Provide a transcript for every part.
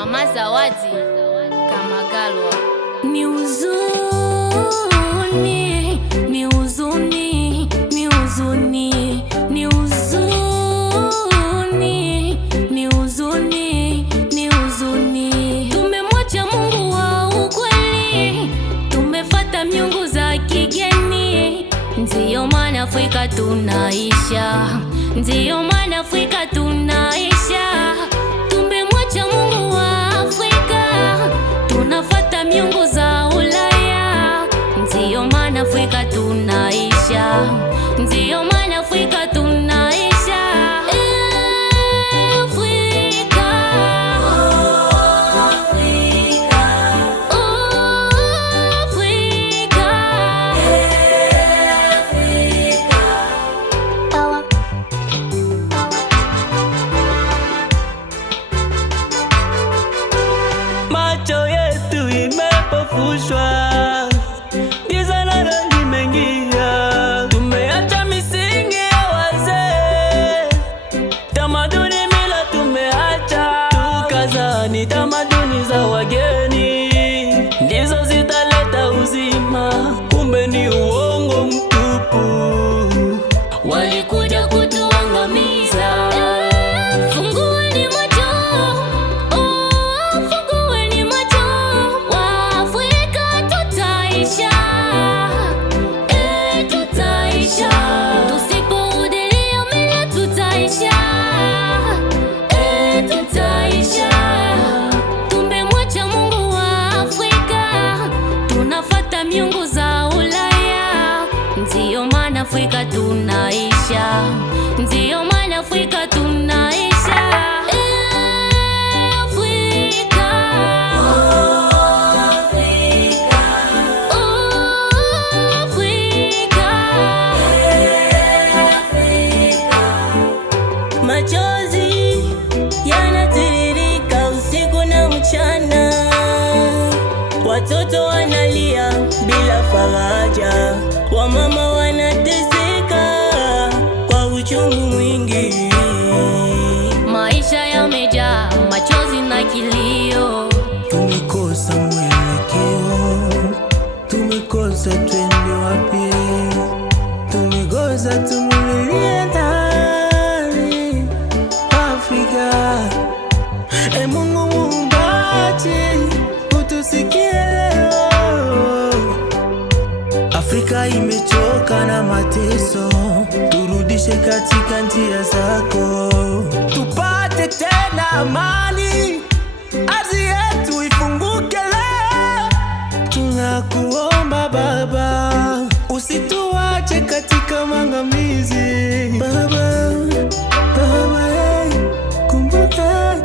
Mama Zawadi Kamagalwa. Ni huzuni, ni huzuni, ni huzuni, ni huzuni, ni huzuni, ni huzuni. Tumemwacha Mungu wa ukweli, tumefuata miungu za kigeni. Ndiyo maana Afrika tunaisha, ndiyo maana Afrika tunaisha. Tumemwacha Mungu wa Afrika, tunafuata miungu za Ulaya. Ndiyo maana Afrika tunaisha, ndiyo maana Afrika tunaisha. Macho yetu imepofushwa, giza nalo limeingia. Tumeacha misingi ya wazee, tamaduni mila tumeacha, tukazani tamaduni za wageni ndizo zitaleta uzima. Kumbe ni uongo mtupu, walikuja kutuangamiza. Fungueni macho, fungueni macho, Waafrika tutaisha, tutaisha. Tusiporudilia mila tutaisha, tutaisha. Tumemwacha Mungu wa Afrika, tunafuata miungu za Ulaya. Ndiyo maana Afrika tunaisha, ndiyo maana Afrika tunaisha. Machozi yanatiririka usiku na mchana, watoto wanalia bila faraja, wamama wanateseka kwa uchungu mwingi. Maisha yamejaa machozi na kilio, Tumekosa mwelekeo, tumekosa twende wapi, tumekosa tumulilie ndani Afrika. Mungu Muumbaji, utusikie leo. Afrika imechoka na mateso, turudishe katika njia zako, tupate tena amani, ardhi yetu ifunguke leo. Tunakuomba Baba, usituache katika mangamizi. Baba, Baba, kumbuka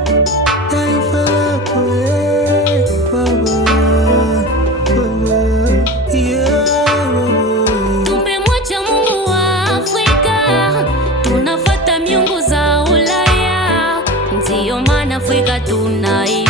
taifa lako, Baba, Baba, yeah, Baba. tumemwacha Mungu wa Afrika, tunafuata miungu za Ulaya. Ndiyo maana Afrika tunaisha.